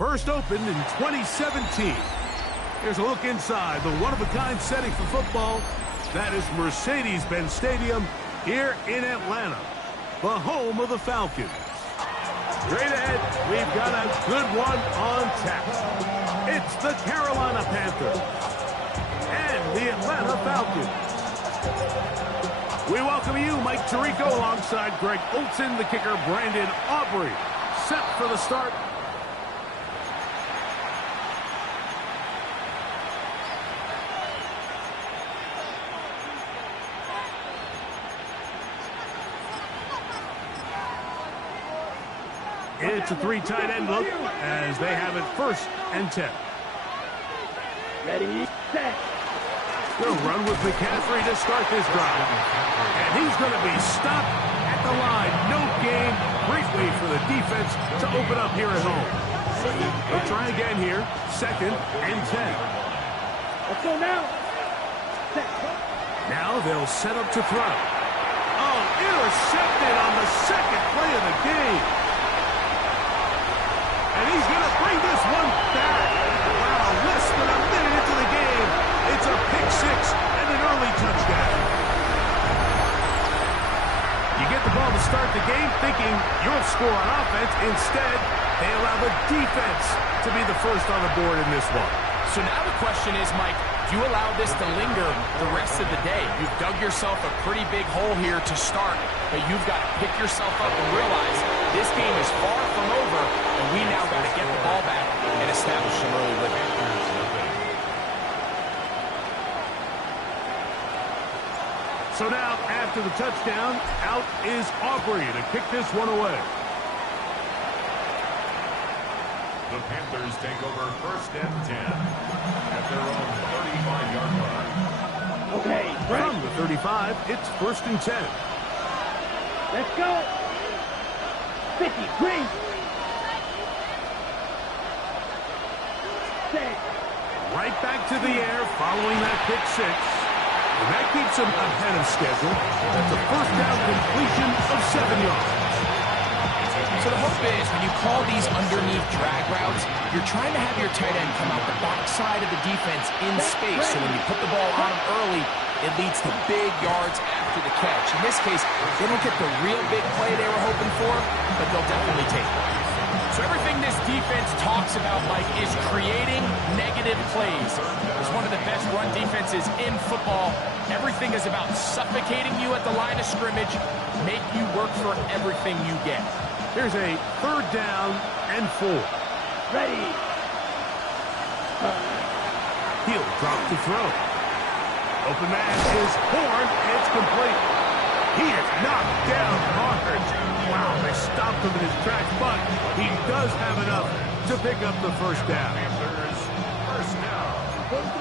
First opened in 2017. Here's a look inside the one-of-a-kind setting for football. That is Mercedes-Benz Stadium here in Atlanta, the home of the Falcons. Straight ahead, we've got a good one on tap. It's the Carolina Panthers and the Atlanta Falcons. We welcome you, Mike Tirico, alongside Greg Olson, the kicker, Brandon Aubrey. Set for the start. It's a three tight end look as they have it 1st and 10. Ready, set. They'll run with McCaffrey to start this drive. And he's going to be stopped at the line. No gain. Great way for the defense to open up here at home. They'll try again here. 2nd and 10. Let's go now. Set. Now they'll set up to throw. Oh, intercepted on the 2nd play of the game. And he's going to bring this one back. Wow, less than a minute into the game. It's a pick 6 and an early touchdown. You get the ball to start the game thinking you'll score on offense. Instead, they allow the defense to be the first on the board in this one. So now the question is, Mike, do you allow this to linger the rest of the day? You've dug yourself a pretty big hole here to start, but you've got to pick yourself up and realize this game is far from over, and we now got to get the ball back and establish some early living. So now, after the touchdown, out is Aubrey to kick this one away. The Panthers take over 1st and 10 at their own 35-yard line. Okay, From the 35, it's 1st and 10. let's go. 50, green. Set. Right back to the air following that pick 6. And that keeps him ahead of schedule. That's a 1st down completion of 7 yards. So the hope is when you call these underneath drag routes, you're trying to have your tight end come out the backside of the defense in space. So when you put the ball on him early, it leads to big yards after the catch. In this case, they don't get the real big play they were hoping for, but they'll definitely take it. So everything this defense talks about, Mike, is creating negative plays. It's one of the best run defenses in football. Everything is about suffocating you at the line of scrimmage, make you work for everything you get. Here's a 3rd down and 4. Ready. He'll drop to throw. Open man is Horn. It's complete. He is knocked down hard. Wow, they stopped him in his tracks, but he does have enough to pick up the 1st down. Panthers 1st down. 1st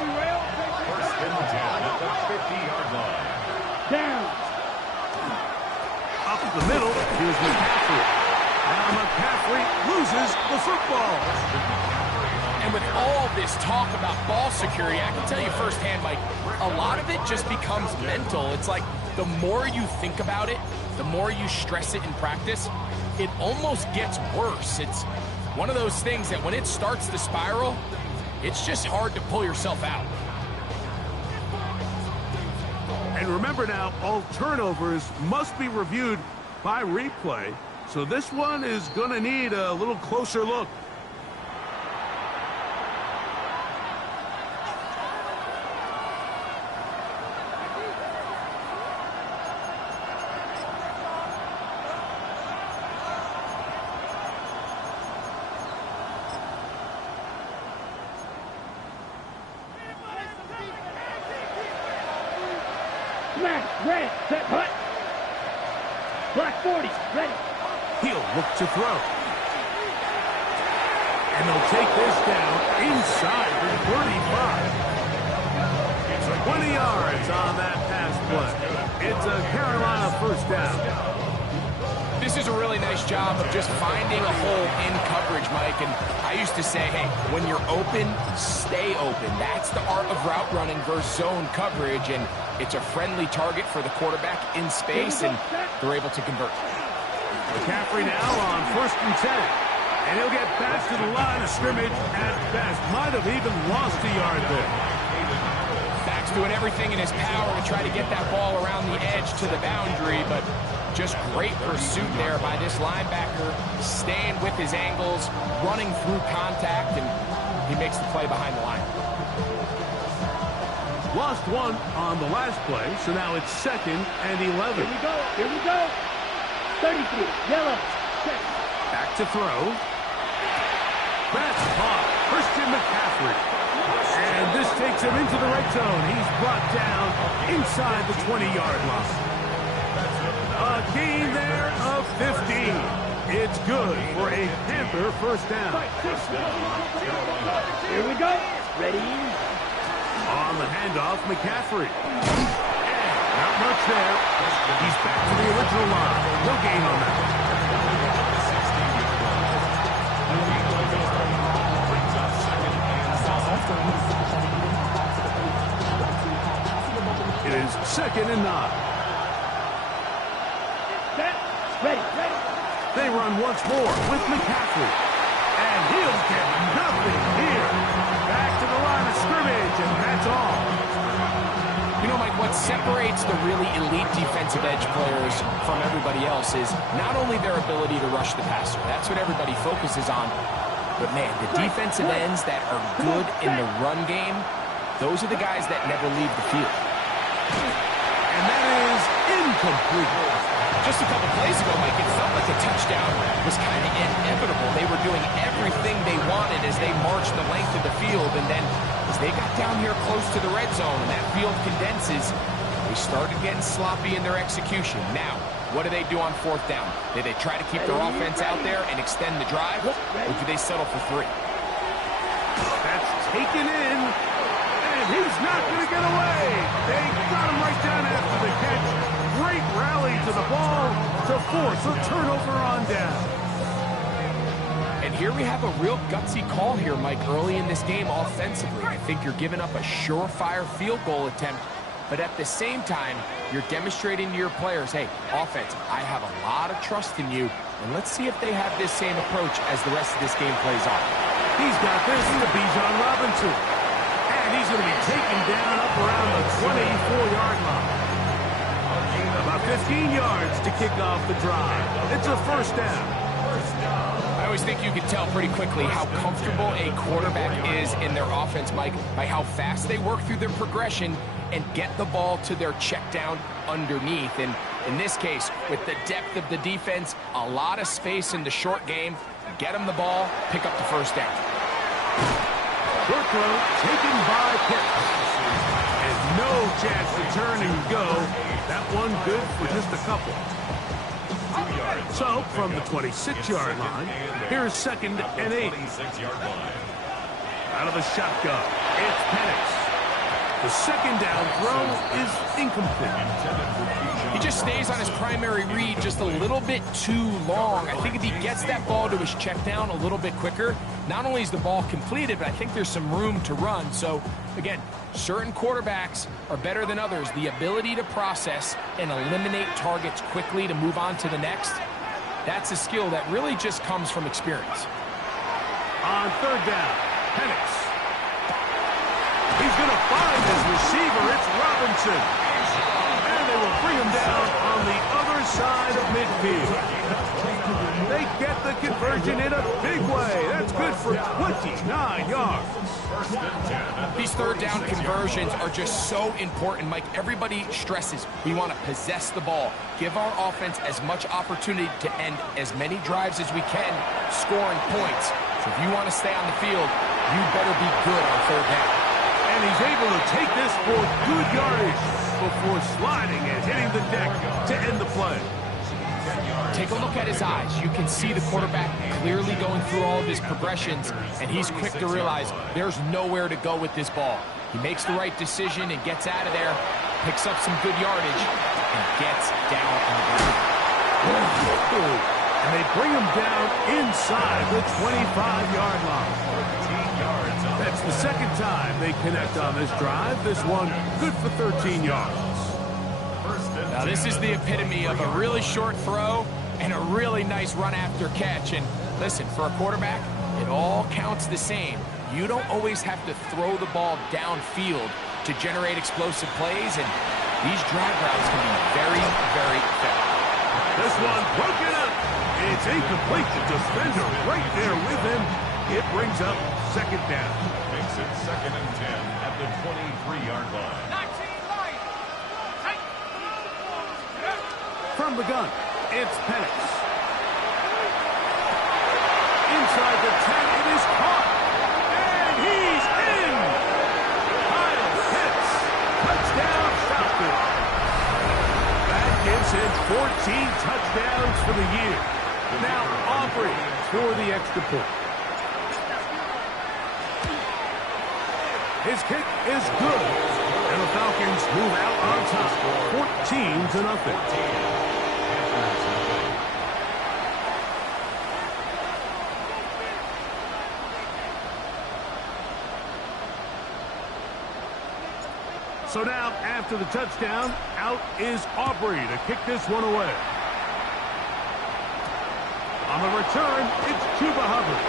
and 10 at the 50-yard line. Down. Up the middle, here's McCaffrey. Now McCaffrey loses the football. And with all this talk about ball security, I can tell you firsthand, Mike, a lot of it just becomes mental. It's like the more you think about it, the more you stress it in practice, it almost gets worse. It's one of those things that when it starts to spiral, it's just hard to pull yourself out. And remember now, all turnovers must be reviewed by replay. So this one is going to need a little closer look. Smash, red, set, hut. Black 40, ready. He'll look to throw. And they'll take this down inside the 35. It's 20 yards on that pass play. It's a Carolina 1st down. This is a really nice job of just finding a hole in coverage, Mike. And I used to say, hey, when you're open, stay open. That's the art of route running versus zone coverage. And it's a friendly target for the quarterback in space, and they're able to convert. McCaffrey now on 1st and 10. And he'll get back to the line of scrimmage at best. Might have even lost a yard there. Back's doing everything in his power to try to get that ball around the edge to the boundary, but just great pursuit there by this linebacker, staying with his angles, running through contact, and he makes the play behind the line. Lost one on the last play, so now it's 2nd and 11. Here we go. Here we go. 33. Yellow. Check. Back to throw. That's caught. Christian McCaffrey. And this takes him into the red zone. He's brought down inside the 20-yard line. A gain there of 15. It's good for a Panther first down. Here we go. Ready. On the handoff, McCaffrey. And not much there. He's back to the original line. No gain on that. It is 2nd and 9. Set. Ready. Ready. They run once more with McCaffrey. And he'll get nothing here. Back to the line of scrimmage, and that's all. You know, Mike, what separates the really elite defensive edge players from everybody else is not only their ability to rush the passer. That's what everybody focuses on. But, man, the defensive ends that are good in the run game, those are the guys that never leave the field. And that is incomplete. Just a couple plays ago, Mike, it felt like the touchdown was kind of inevitable. They were doing everything they wanted as they marched the length of the field, and then as they got down here close to the red zone and that field condenses, they started getting sloppy in their execution. Now, what do they do on 4th down? Do they try to keep their offense out there and extend the drive, or do they settle for 3? That's taken in, and he's not going to get away. They got him right down after the catch. Great rally to the ball to force a turnover on down. And here we have a real gutsy call here, Mike, early in this game offensively. I think you're giving up a surefire field goal attempt, but at the same time, you're demonstrating to your players, hey, offense, I have a lot of trust in you, and let's see if they have this same approach as the rest of this game plays on. He's got this to Bijan Robinson. And he's going to be taken down up around the 24-yard line. About 15 yards to kick off the drive. It's a first down. I always think you can tell pretty quickly how comfortable a quarterback is in their offense, Mike, by how fast they work through their progression and get the ball to their check down underneath. And in this case, with the depth of the defense, a lot of space in the short game, get them the ball, pick up the first down. Short throw taken by Pitts. And no chance to turn and go. That one good for just a couple. So, from the 26-yard line, here's 2nd and 8. Out of the shotgun, it's Penix. The 2nd down throw is incomplete. He just stays on his primary read just a little bit too long. I think if he gets that ball to his check down a little bit quicker, not only is the ball completed, but I think there's some room to run. So, again, certain quarterbacks are better than others. The ability to process and eliminate targets quickly to move on to the next, that's a skill that really just comes from experience. On 3rd down, Penix. He's going to find his receiver. It's Robinson. And they will bring him down on the other side of midfield. They get the conversion in a big way. That's good for 29 yards. These 3rd down conversions are just so important, Mike. Everybody stresses we want to possess the ball, give our offense as much opportunity to end as many drives as we can, scoring points. So if you want to stay on the field, you better be good on 3rd down. And he's able to take this for good yardage before sliding and hitting the deck to end the play. Take a look at his eyes. You can see the quarterback clearly going through all of his progressions, and he's quick to realize there's nowhere to go with this ball. He makes the right decision and gets out of there, picks up some good yardage, and gets down on the ground. And they bring him down inside the 25-yard line. That's the 2nd time they connect on this drive. This one good for 13 yards. Now this is the epitome of a really short throw And a really nice run after catch. And listen, for a quarterback, it all counts the same. You don't always have to throw the ball downfield to generate explosive plays, and these drag routes can be very, very effective. This one broken up. It's incomplete. The defender right there with him. It brings up second down. Makes it 2nd and 10 at the 23-yard line. From the gun, it's Penix. Inside the 10, it is caught. And he's in. Kyle Pitts. Touchdown, Falcons. That gives him 14 touchdowns for the year. Now Aubrey for the extra point. His kick is good. And the Falcons move out on top, 14-0. So now, after the touchdown, out is Aubrey to kick this one away. On the return, it's Chuba Hubbard.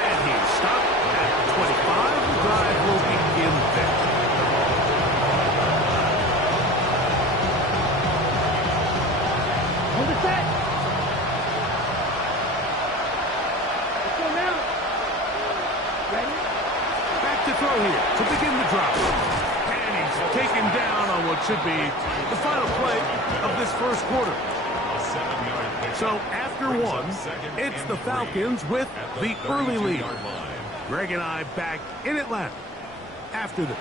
And he's stopped at the 25. The drive will begin there. Hold it set. Let's go now. Ready? Back to throw here to begin the drive. Taken down on what should be the final play of this first quarter. So after one, it's the Falcons with the early lead. Greg and I back in Atlanta after this.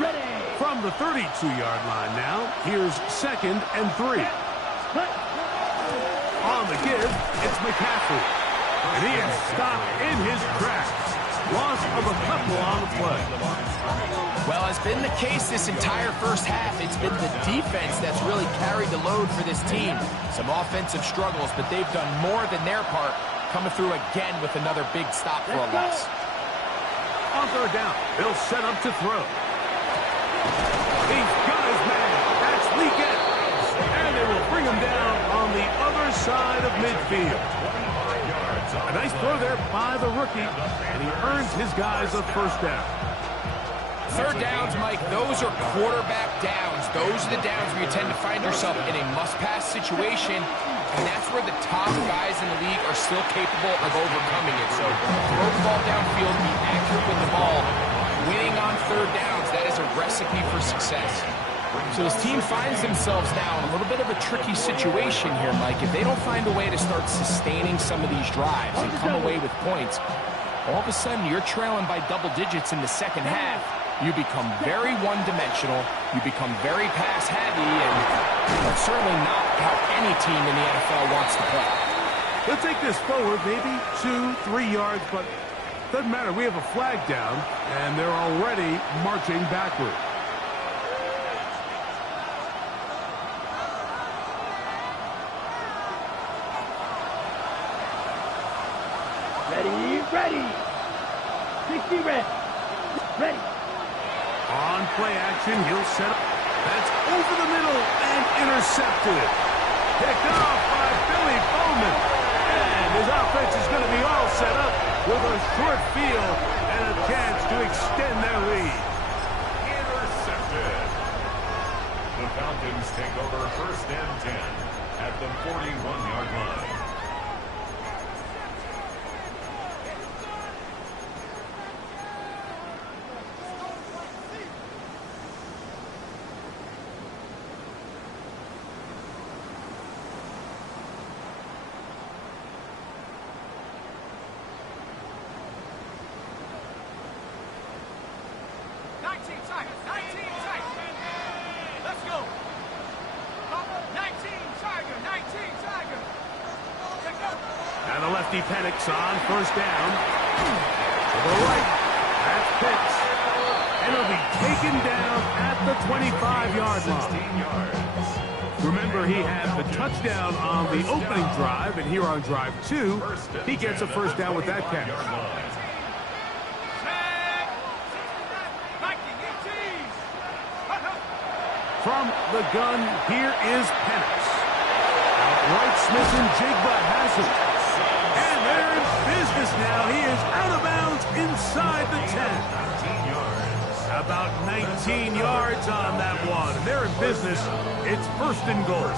Ready. From the 32-yard line now, here's 2nd and 3. On the give, it's McCaffrey. And he is stopped in his tracks. Loss of a couple on the play. Well, as been the case this entire first half, it's been the defense that's really carried the load for this team. Some offensive struggles, but they've done more than their part, coming through again with another big stop for a loss. On third down, they'll set up to throw. He's got his man. That's Leakett. And they will bring him down on the other side of midfield. A nice throw there by the rookie, and he earns his guys a first down. Third downs, Mike, those are quarterback downs. Those are the downs where you tend to find yourself in a must-pass situation, and that's where the top guys in the league are still capable of overcoming it. So throw the ball downfield, be accurate with the ball. Winning on third downs, that is a recipe for success. So this team finds themselves now in a little bit of a tricky situation here, Mike. If they don't find a way to start sustaining some of these drives and come away with points, all of a sudden you're trailing by double digits in the second half. You become very one-dimensional. You become very pass-heavy, and that's certainly not how any team in the NFL wants to play. They'll take this forward, maybe 2-3 yards, but doesn't matter. We have a flag down, and they're already marching backward. Ready. 60 red. Ready. On play action, he'll set up. That's over the middle and intercepted. Picked off by Billy Bowman. And his offense is going to be all set up with a short field and a chance to extend their lead. Intercepted. The Falcons take over 1st and 10 at the 41-yard line. And the lefty Penix on first down. To the right. That's Pitts. And he'll be taken down at the 25-yard line. Remember, he had the touchdown on the opening drive, and here on drive 2, he gets a first down with that catch. From the gun, here is Penix. Outright smithing Jigba has it. And they're in business now. He is out of bounds inside the 10. About 19 yards on that one. They're in business. It's first and goal.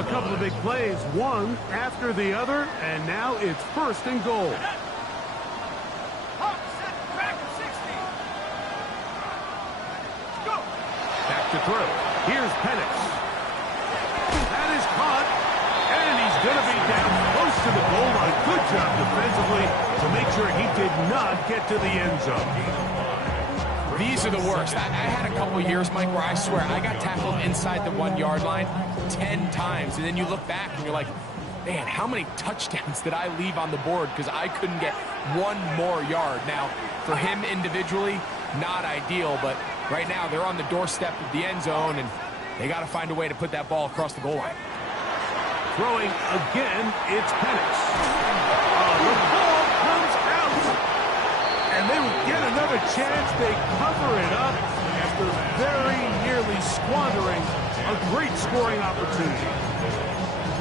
A couple of big plays, one after the other, and now it's first and goal. Back to throw. Here's Penix. That is caught, and he's going to be down close to the goal line. Good job defensively to make sure he did not get to the end zone. These are the worst. I had a couple years, Mike, where I swear I got tackled inside the 1 yard line 10 times. And then you look back and you're like, man, how many touchdowns did I leave on the board because I couldn't get one more yard? Now, for him individually, not ideal, but right now they're on the doorstep of the end zone and they got to find a way to put that ball across the goal line. Throwing again, it's Penix. The ball comes out. And they would get another chance. They cover it up after very nearly squandering a great scoring opportunity.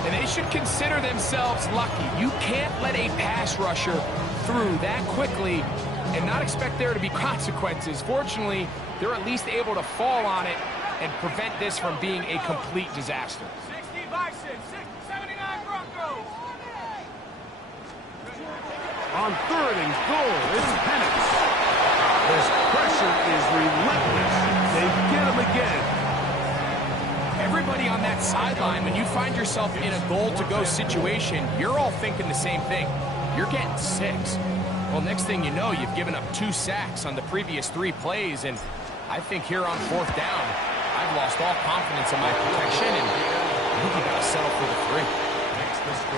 And they should consider themselves lucky. You can't let a pass rusher through that quickly and not expect there to be consequences. Fortunately, they're at least able to fall on it and prevent this from being a complete disaster. 60 Bison, 79 Broncos. On third and goal, it's Penix. This pressure is relentless. They get him again. Everybody on that sideline, when you find yourself in a goal-to-go situation, you're all thinking the same thing. You're getting 6. Well, next thing you know, you've given up 2 sacks on the previous 3 plays, and I think here on 4th down, I've lost all confidence in my protection, and I think you got to settle for the 3.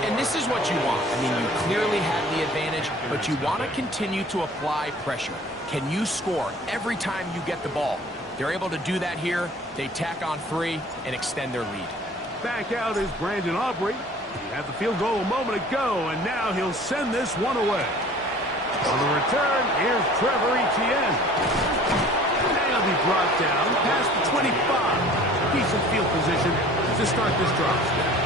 And this is what you want. I mean, you clearly have the advantage, but you want to continue to apply pressure. Can you score every time you get the ball? They're able to do that here. They tack on 3 and extend their lead. Back out is Brandon Aubrey. He had the field goal a moment ago, and now he'll send this one away. On the return, here's Trevor Etienne. And he'll be brought down past the 25. Decent field position to start this drive.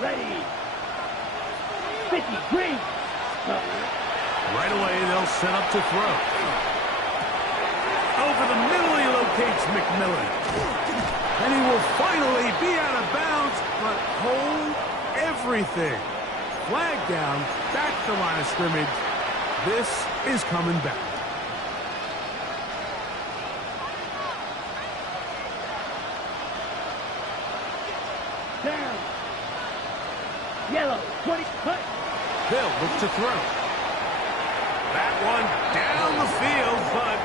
Ready. 50, green. Right away, they'll set up to throw. Over the middle, he locates McMillan. And he will finally be out of bounds, but hold everything. Flag down, back to the line of scrimmage. This is coming back. Down. Yellow, 20, cut. They'll look to throw. That one down the field, but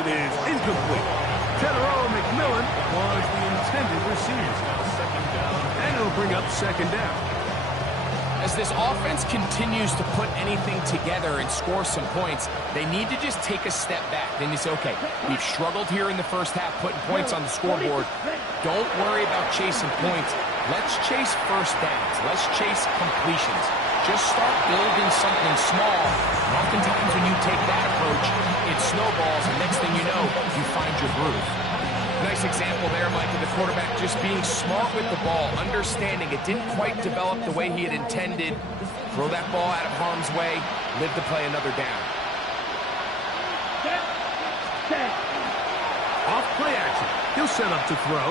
it is incomplete. Teteroa McMillan was the intended receiver. And it'll bring up 2nd down. As this offense continues to put anything together and score some points, they need to just take a step back. Then you say, okay, we've struggled here in the first half putting points on the scoreboard. Don't worry about chasing points. Let's chase first downs. Let's chase completions. Just start building something small. And oftentimes when you take that approach, it snowballs, and next thing you know, you find your groove. Nice example there, Mike, of the quarterback just being smart with the ball, understanding it didn't quite develop the way he had intended. Throw that ball out of harm's way, live to play another down. Off play action. He'll set up to throw.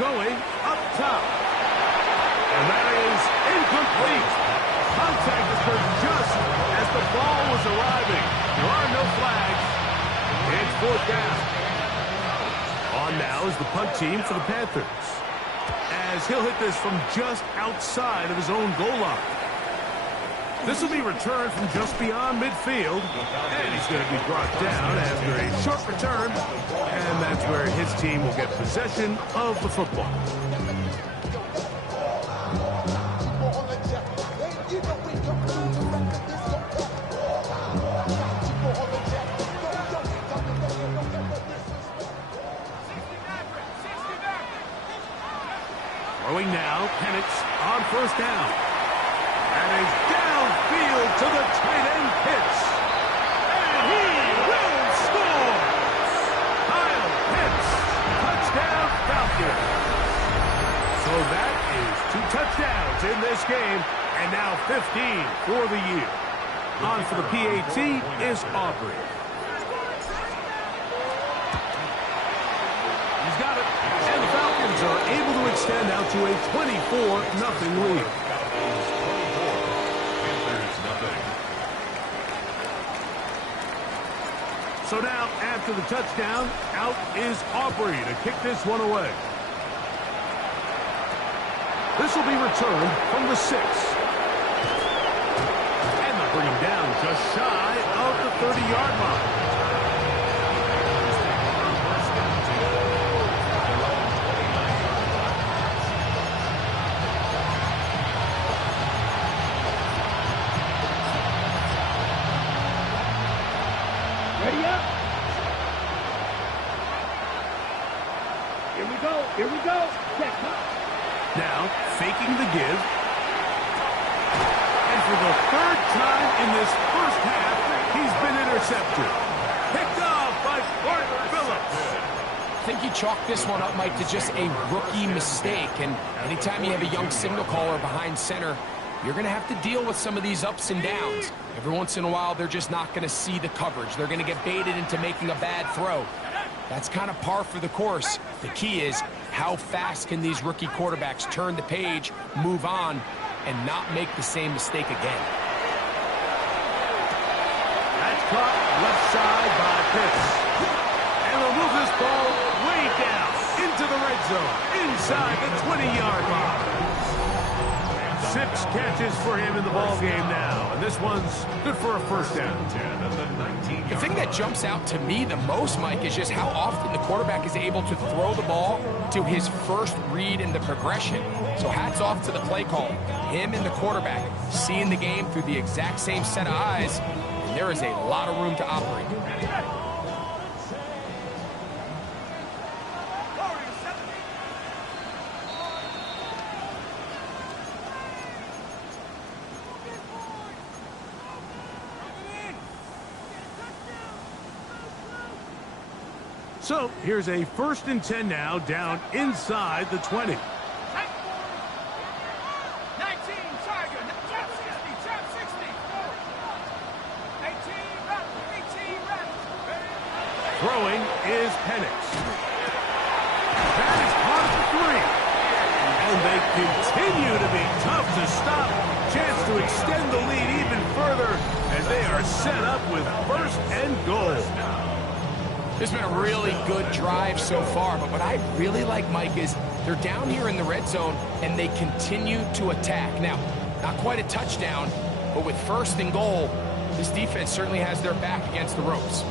Going up top. And that is incomplete. Contact occurred just as the ball was arriving. There are no flags. It's 4th down. On now is the punt team for the Panthers, as he'll hit this from just outside of his own goal line. This will be returned from just beyond midfield, and he's going to be brought down after a short return, and that's where his team will get possession of the football. Throwing now, Penix on first down. And is downfield to the tight end Pitts. And he will score! Kyle Pitts, touchdown Falcons. So that is 2 touchdowns in this game, and now 15 for the year. On for the PAT is Aubrey. He's got it. And the Falcons are able to extend out to a 24-0 lead. So now, after the touchdown, out is Aubrey to kick this one away. This will be returned from the 6. And they'll bring him down just shy of the 30-yard line. Ready up. Here we go. Check. Now, faking the give. And for the 3rd time in this first half, he's been intercepted. Picked off by Clark Phillips. I think you chalk this one up, Mike, to just a rookie mistake. And anytime you have a young signal caller behind center, you're going to have to deal with some of these ups and downs. Every once in a while, they're just not going to see the coverage. They're going to get baited into making a bad throw. That's kind of par for the course. The key is, how fast can these rookie quarterbacks turn the page, move on, and not make the same mistake again? That's caught left side by Pitts. And they'll move this ball way down into the red zone, inside the 20-yard line. 6 catches for him in the ballgame now, and this one's good for a first down. The thing that jumps out to me the most, Mike, is just how often the quarterback is able to throw the ball to his first read in the progression. So hats off to the play caller. Him and the quarterback seeing the game through the exact same set of eyes, and there is a lot of room to operate. So here's a 1st and 10 now, down inside the 20. 19, Tiger, trap 60, trap 60. 18, rattle. Throwing is Penix. That is caught for 3. And they continue to be tough to stop. Chance to extend the lead even further as they are set up with 1st and goal. This has been a really good drive so far, but what I really like, Mike, is they're down here in the red zone, and they continue to attack. Now, not quite a touchdown, but with 1st and goal, this defense certainly has their back against the ropes.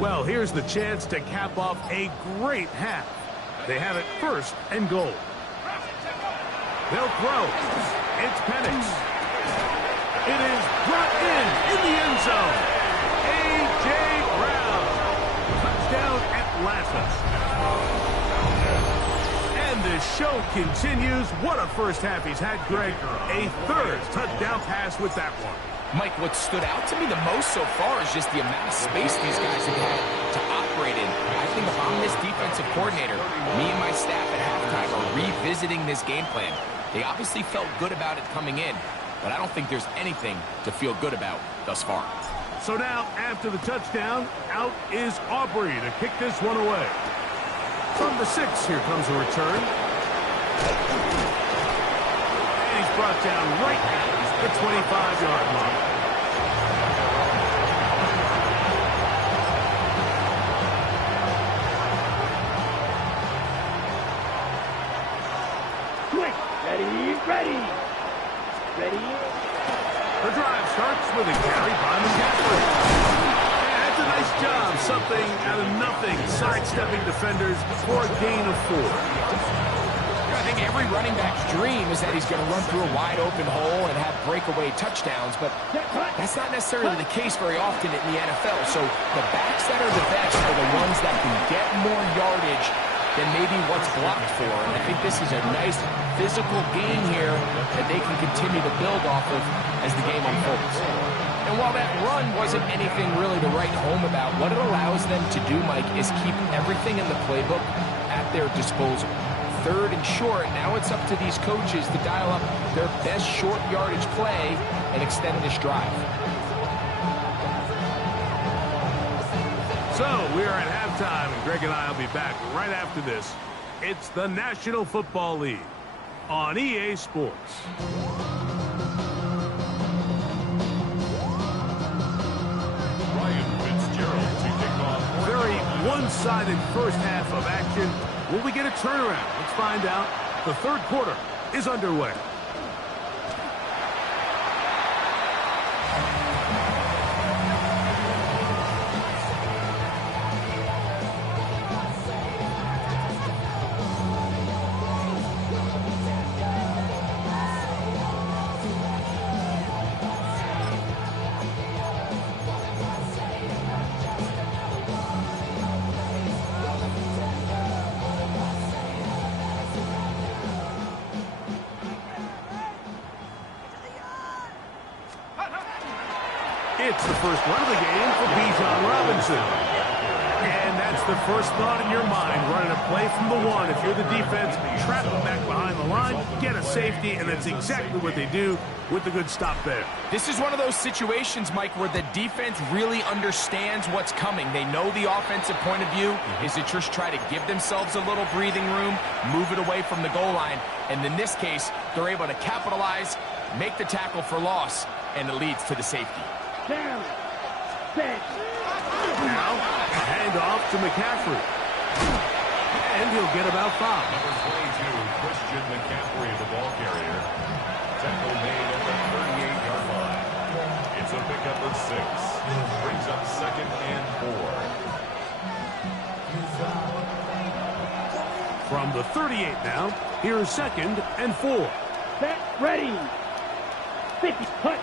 Well, here's the chance to cap off a great half. They have it 1st and goal. They'll throw. It's Penix. It is brought in the end zone. A.J. Brown. Touchdown Atlanta. And the show continues. What a first half he's had, Greg. A 3rd touchdown pass with that one. Mike, what stood out to me the most so far is just the amount of space these guys have had to operate in. I think if I'm this defensive coordinator, me and my staff at halftime are revisiting this game plan. They obviously felt good about it coming in, but I don't think there's anything to feel good about thus far. So now, after the touchdown, out is Aubrey to kick this one away. From the 6, here comes a return. And he's brought down right at the 25-yard line. Quick. Ready. The drive starts with a carry by McCaffrey. Yeah, that's a nice job. Something out of nothing. Sidestepping defenders for a gain of 4. I think every running back's dream is that he's going to run through a wide open hole and have breakaway touchdowns, but that's not necessarily the case very often in the NFL. So the backs that are the best are the ones that can get more yardage than maybe what's blocked for. And I think this is a nice physical game here that they can continue to build off of as the game unfolds. And while that run wasn't anything really to write home about, what it allows them to do, Mike, is keep everything in the playbook at their disposal. Third and short, now it's up to these coaches to dial up their best short yardage play and extend this drive. So we are at halftime, and Greg and I will be back right after this. It's the National Football League on EA Sports. Very one-sided first half of action. Will we get a turnaround? Let's find out. The third quarter is underway. It's the first run of the game for Bijan Robinson. And that's the first thought in your mind, running a play from the one. If you're the defense, trap them back behind the line, get a safety, and that's exactly what they do with the good stop there. This is one of those situations, Mike, where the defense really understands what's coming. They know the offensive point of view is to just try to give themselves a little breathing room, move it away from the goal line. And in this case, they're able to capitalize, make the tackle for loss, and it leads to the safety. Down. Set. Now, a handoff to McCaffrey. And he'll get about 5. Number 22, Christian McCaffrey, the ball carrier. Tackle made at the 38-yard line. It's a pickup of 6. Brings up 2nd and 4. From the 38 now, here's 2nd and 4. Set. Ready. 50. Hut.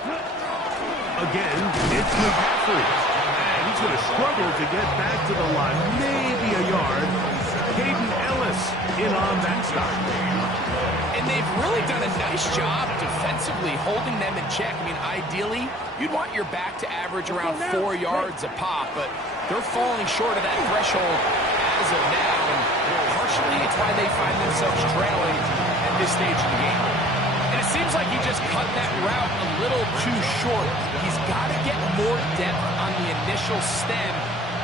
Again, it's McCaffrey. And he's going to struggle to get back to the line. Maybe a yard. Caden Ellis in on that stop. And they've really done a nice job defensively holding them in check. I mean, ideally, you'd want your back to average around 4 yards a pop, but they're falling short of that threshold as of now. And partially, it's why they find themselves trailing at this stage of the game. And it seems like he just cut that route a little too short. He's got to get more depth on the initial stem,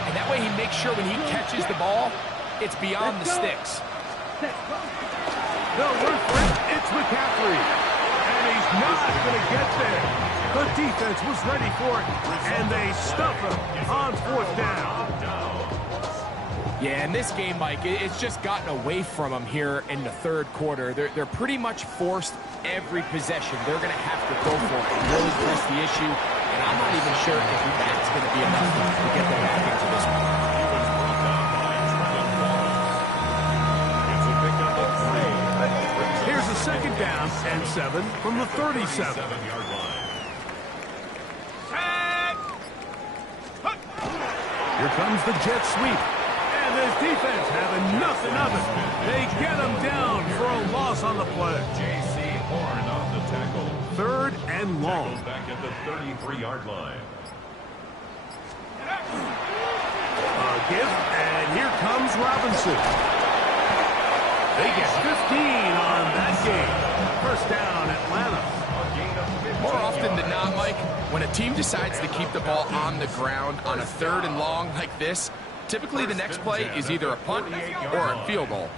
and that way he makes sure when he catches the ball, it's beyond the sticks. They'll run for it. It's McCaffrey. And he's not going to get there. The defense was ready for it, and they stuff him on 4th down. Yeah, in this game, Mike, it's just gotten away from them here in the third quarter. They're pretty much forced every possession. They're going to have to go for it and really press the issue. And I'm not even sure if that's going to be enough to get them back into this one. Here's a 2nd down and 7 from the 37. Here comes the jet sweep. And this defense having nothing of it. They get him down for a loss on the play. J.C. Horn on the tackle. 3rd and long. Back at the 33-yard line. A gift, and here comes Robinson. They get 15 on that game. First down, Atlanta. More often than not, Mike, when a team decides to keep the ball on the ground on a 3rd and long like this, typically the next play is either a punt or a field goal.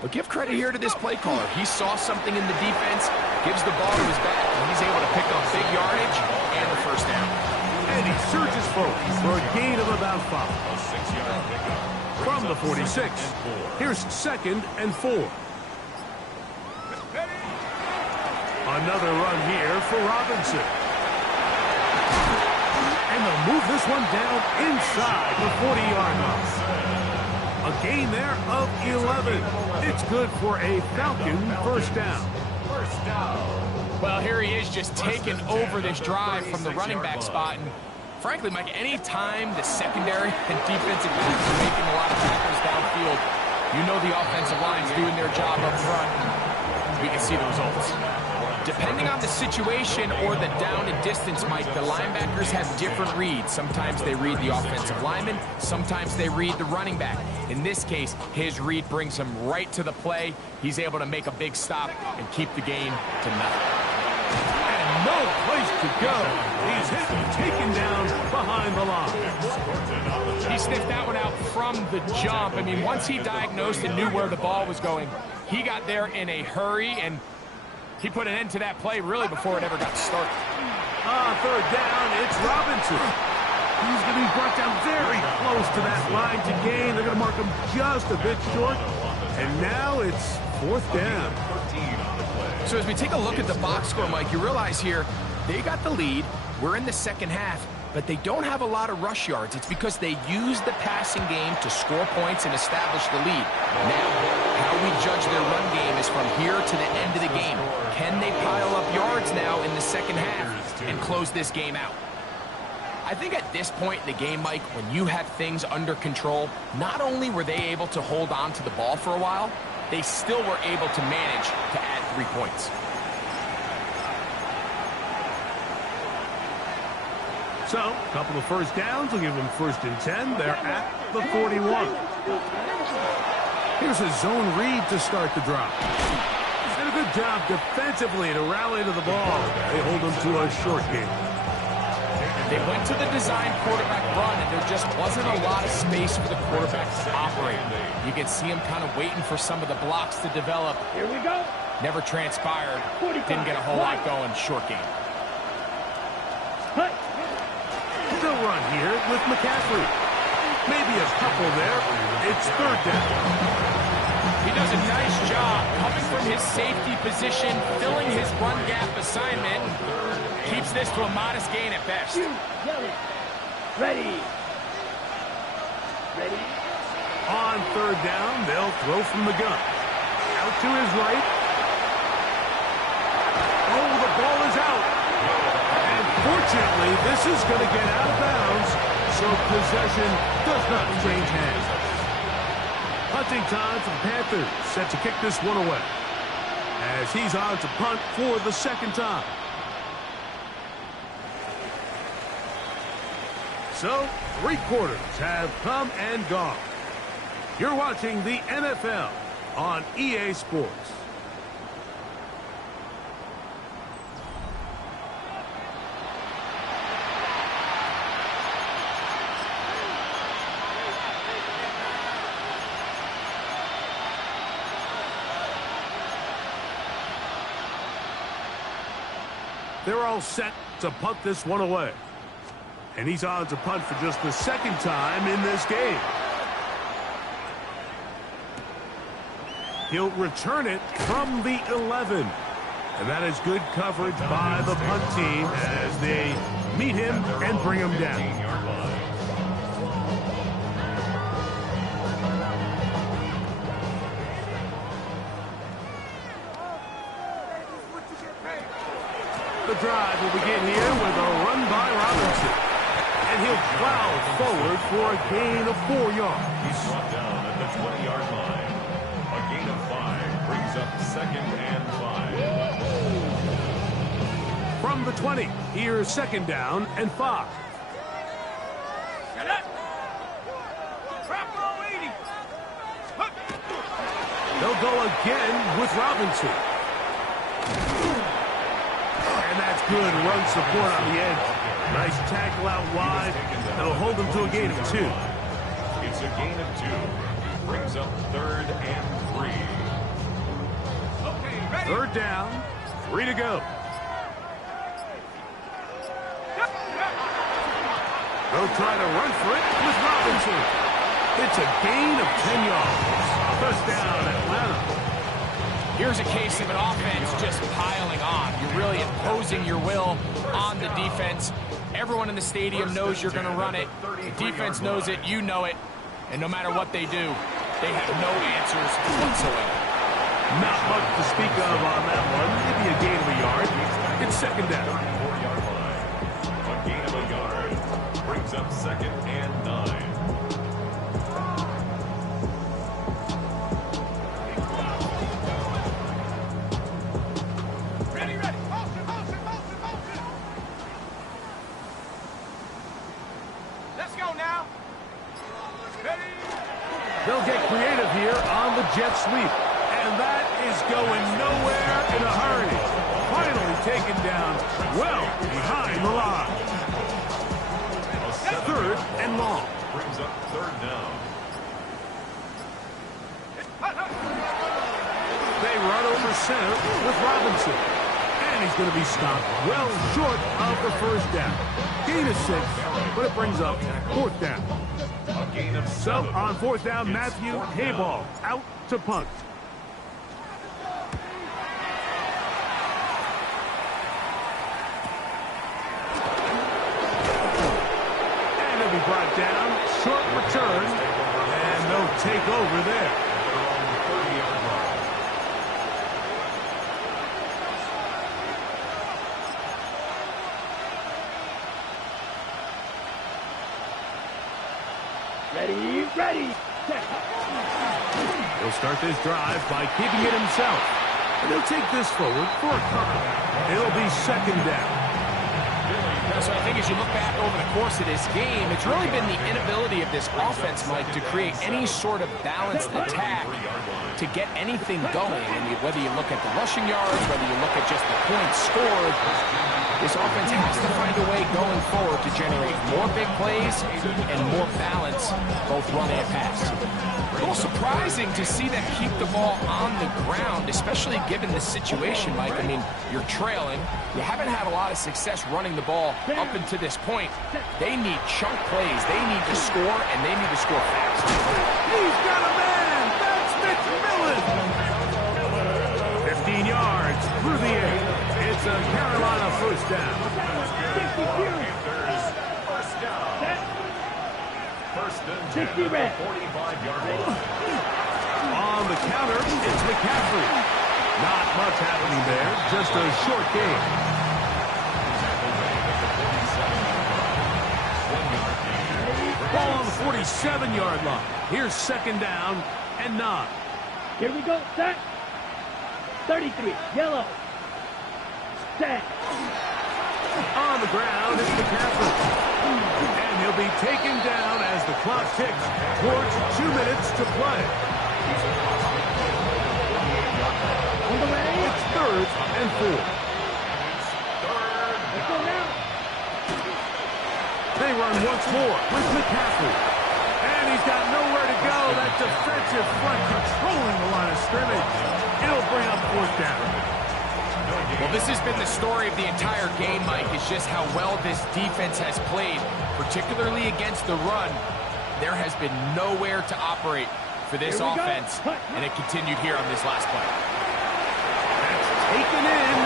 But give credit here to this play caller. He saw something in the defense, gives the ball to his back, and he's able to pick up big yardage and the first down. And he surges forward for a gain of about 5. A 6-yard pickup. From the 46, here's 2nd and 4. Another run here for Robinson. And they'll move this one down inside the 40-yard line. A gain there of 11. It's good for a Falcon first down. First down. Well, here he is just taking over this drive from the running back spot. And frankly, Mike, any time the secondary and defensive backs are making a lot of tackles downfield, you know the offensive line's doing their job up front. We can see the results. Depending on the situation or the down and distance, Mike, the linebackers have different reads. Sometimes they read the offensive lineman. Sometimes they read the running back. In this case, his read brings him right to the play. He's able to make a big stop and keep the gain to nothing. And no place to go. He's hit and taken down behind the line. He sniffed that one out from the jump. I mean, once he diagnosed and knew where the ball was going, he got there in a hurry, and he put an end to that play really before it ever got started. On third down, it's Robinson. He's going to be brought down very close to that line to gain. They're going to mark him just a bit short. And now it's fourth down. So as we take a look at the box score, Mike, you realize here they got the lead. We're in the second half, but they don't have a lot of rush yards. It's because they use the passing game to score points and establish the lead. Now, how we judge their run game is from here to the end of the game. Can they pile up yards now in the second half and close this game out? I think at this point in the game, Mike, when you have things under control, not only were they able to hold on to the ball for a while, they still were able to manage to add 3 points. So, a couple of first downs will give them first and 10. They're at the 41. Here's a zone read to start the drive. Did a good job defensively to rally to the ball. They hold them to a short game. They went to the design quarterback run, and there just wasn't a lot of space for the quarterback to operate. You can see him kind of waiting for some of the blocks to develop. Here we go. Never transpired. Didn't get a whole lot going. Short game. Cut. Still run here with McCaffrey. Maybe a couple there. It's third down. He does a nice job coming from his safety position, filling his run gap assignment. Keeps this to a modest gain at best. Yellow. Ready. Ready. On third down, they'll throw from the gun. Out to his right. Oh, the ball is out. And fortunately, this is going to get out of bounds, so possession does not change hands. Punting time for the Panthers, set to kick this one away, as he's on to punt for the second time. So, 3 quarters have come and gone. You're watching the NFL on EA Sports. They're all set to punt this one away. And he's on to punt for just the second time in this game. He'll return it from the 11. And that is good coverage by the punt team as they meet him and bring him down. The drive will begin here with a run by Robinson. And he'll plow forward for a gain of 4 yards. He's brought down at the 20-yard line. A gain of 5 brings up second and 5. From the 20, here's second down and 5. Get up. Trap roll 80. They'll go again with Robinson. And that's good run support on the edge. Nice tackle out wide. That'll hold them to a gain of 2. It's a gain of 2. Brings up third and 3. Okay, ready. Third down, 3 to go. They'll try to run for it with Robinson. It's a gain of 10 yards. First down, Atlanta. Here's a case of an offense just piling on. You're really imposing your will on the defense. Everyone in the stadium knows you're going to run it. The defense knows it. You know it. And no matter what they do, they have no answers whatsoever. Not much to speak of on that one. Maybe a gain of a yard. It's second down. 34-yard line. A gain of a yard. Brings up second and 9. Ready, ready. Motion, motion, motion, motion. Let's go now. Ready. They'll get creative here on the jet sweep. And that is going nowhere in a hurry. Finally taken down well behind the line. Third and long. Brings up third down. They run over center with Robinson. And he's going to be stopped well short of the first down. Gain of 6, but it brings up fourth down. A gain of So 7. on fourth down, It's Matthew fourth Hayball down. out to punt. And he'll be brought down. Short return. And they'll take over there. They're on the 30-yard line. Ready, ready, set. He'll start this drive by keeping it himself. And he'll take this forward for a couple. It'll be second down. So I think as you look back over the course of this game, it's really been the inability of this offense, Mike, to create any sort of balanced attack to get anything going. And whether you look at the rushing yards, whether you look at just the points scored, this offense has to find a way going forward to generate more big plays and more balance, both run and pass. A little surprising to see them keep the ball on the ground, especially given the situation, Mike. I mean, you're trailing. You haven't had a lot of success running the ball up until this point. They need chunk plays. They need to score, and they need to score fast. He's got a man. That's Mitch Millen. 15 yards through the air. It's a Carolina first down. Panthers, first down. First and 10 60 red. 45-yard line. On the counter, it's McCaffrey. Not much happening there. Just a short game. Ball on the 47-yard line. Here's second down and 9. Here we go, set. 33, yellow. Set. On the ground, it's McCaffrey. And he'll be taken down as the clock ticks towards 2 minutes to play. On the way. It's third and 4. Let's go now. They run once more with McCaffrey. And he's got nowhere to go. That defensive front controlling the line of scrimmage. It'll bring up fourth down. Well, this has been the story of the entire game, Mike, is just how well this defense has played, particularly against the run. There has been nowhere to operate for this offense, and it continued here on this last play. That's taken in.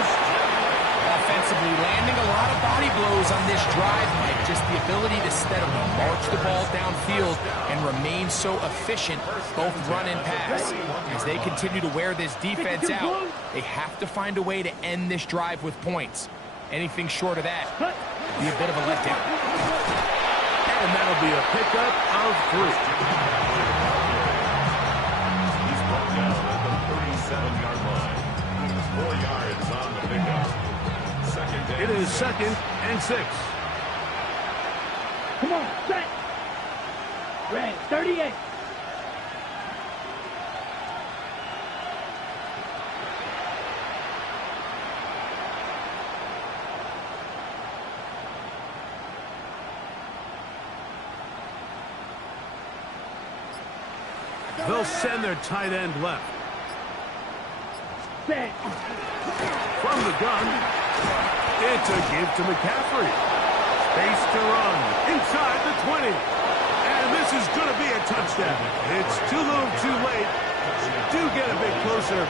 Offensively, landing a lot of body blows on this drive, Mike. Just the ability to steadily march the ball downfield and remain so efficient, both run and pass. As they continue to wear this defense out, they have to find a way to end this drive with points. Anything short of that be a bit of a letdown. And that'll be a pickup of 3. He's brought down at the 37-yard line. 4 yards on the pickup. Second It and is second and 6. Come on, set. Red, 38. They'll send their tight end left. Set. From the gun, it's a give to McCaffrey. Space to run inside the 20. And this is going to be a touchdown. It's too little too late. Do get a bit closer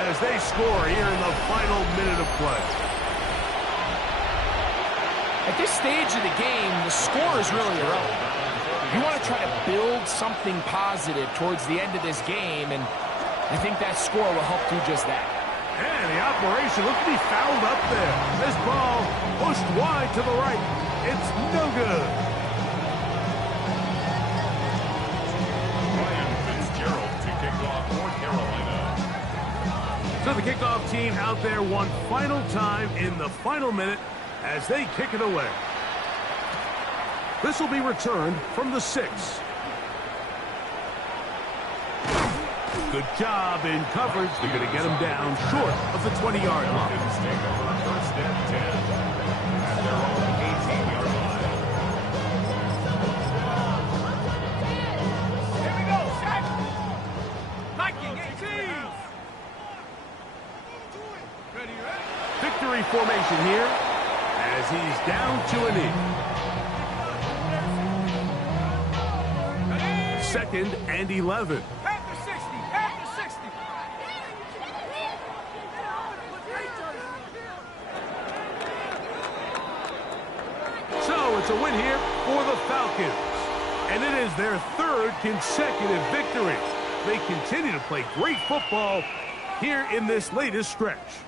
as they score here in the final minute of play. At this stage of the game, the score is really irrelevant. You want to try to build something positive towards the end of this game, and I think that score will help do just that. And the operation looks to be fouled up there. This ball pushed wide to the right. It's no good. Ryan Fitzgerald to kick off North Carolina. So the kickoff team out there one final time in the final minute as they kick it away. This will be returned from the 6. Good job in coverage. They're going to get him down short of the 20-yard line. Falcons take over first and 10 at their own 18-yard line. Here we go, set. Hiking 18. Ready, ready. Victory formation here as he's down to a knee. 2nd and 11. Panther 60, Panther 60. So it's a win here for the Falcons. And it is their 3rd consecutive victory. They continue to play great football here in this latest stretch.